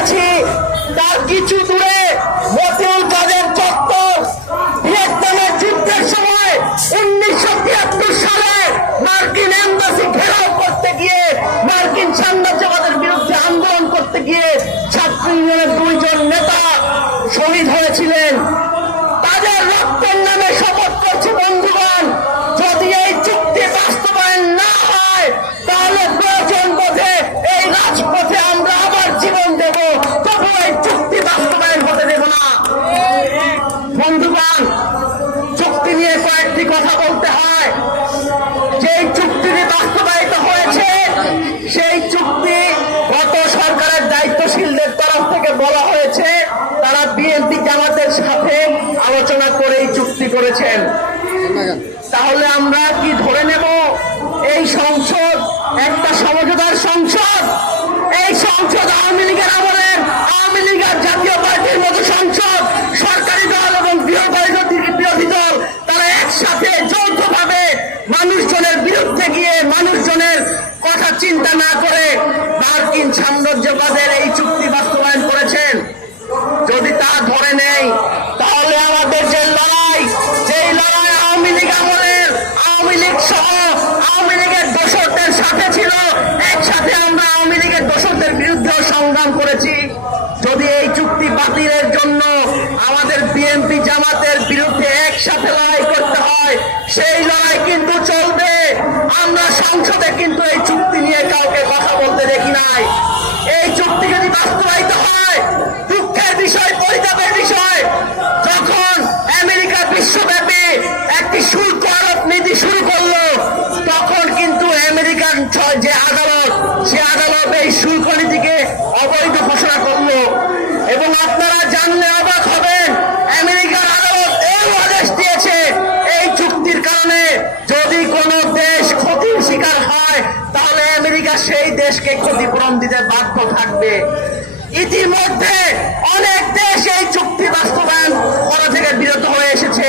আছি তার কিছু দূরে মতিউল কাদের চত্বর ভিয়েতনামের যুদ্ধের সময় 1973 সালে মার্কিন এম্বাসি ঘেরাও করতে গিয়ে মার্কিন সাম্রাজ্যবাদের বিরুদ্ধে আন্দোলন করতে গিয়ে ছাত্র ইউনিয়নের 2 জন নেতা শহীদ হয়েছিলেন। তাদের রক্তের নামে শপথ করছে বন্ধুগণ, যদি এই চুক্তি বাস্তবায়ন না হয় তাহলে প্রয়োজন বোধে এই রাজপথে আমরা আবার জীবন দেব, তবু এই চুক্তি বাস্তবায়ন হতে দেব না। বন্ধুগণ, চুক্তি নিয়ে কয়েকটি কথা বলতে হয়। যেই চুক্তিটি বাস্তবায়িত হয়েছে সেই চুক্তি গত সরকারের দায়িত্বশীলদের তরফ থেকে বলা হয়েছে তারা বিএনপি জামাতের সাথে আলোচনা করে এই চুক্তি করেছেন। তাহলে আমরা কি ধরে নেব এই সংসদ একটা সমঝোতার সংসদ? এই সংসদ আওয়ামী লীগের আমলের আওয়ামী লীগের জাতীয় পার্টির মতো সংসদ, সরকারি দল এবং বিরোধী দল তারা একসাথে যৌথভাবে মানুষজনের বিরুদ্ধে গিয়ে মানুষজনের কথা চিন্তা না করে মার্কিন সাম্রাজ্যবাদের এই চুক্তি বাস্তবায়ন করেছেন। যদি তা ধরে নেই তাহলে আমাদের যে লড়াই, যেই লড়াই আওয়ামী লীগ আমলের আওয়ামী লীগ সহ আওয়ামী লীগের দোসরদের সাথে ছিল, একসাথে আমরা আওয়ামী লীগের দোসরদের বিরুদ্ধেও সংগ্রাম করেছি। যদি এই চুক্তি বাতিলের জন্য আমাদের বিএনপি জামাতের বিরুদ্ধে একসাথে লড়াই করতে হয়, সেই লড়াই কিন্তু চলবে। আমরা সংসদে কিন্তু এই চুক্তি নিয়ে কাউকে কথা বলতে দেখি নাই। এই চুক্তি যদি বাস্তবায়িত হয়, দুঃখের বিষয়, পরিতাপের বিষয়, যখন আমেরিকা বিশ্বব্যাপী একটি শুল্ক আরোপ নীতি শুরু করলো, তখন কিন্তু আমেরিকান যে আদালত, সে আদালত এই শুল্ক নীতিকে অবৈধ ঘোষণা করলো। এবং আপনারা জানলে অবাক হবেন, আমেরিকার আদালত এই আদেশ দিয়েছে এই চুক্তির কারণে যদি কোনো দেশ ক্ষতির শিকার হয় তাহলে আমেরিকা সেই দেশকে ক্ষতিপূরণ দিতে বাধ্য থাকবে। ইতিমধ্যে অনেক দেশ এই চুক্তি বাস্তবায়ন করা থেকে বিরত হয়ে এসেছে।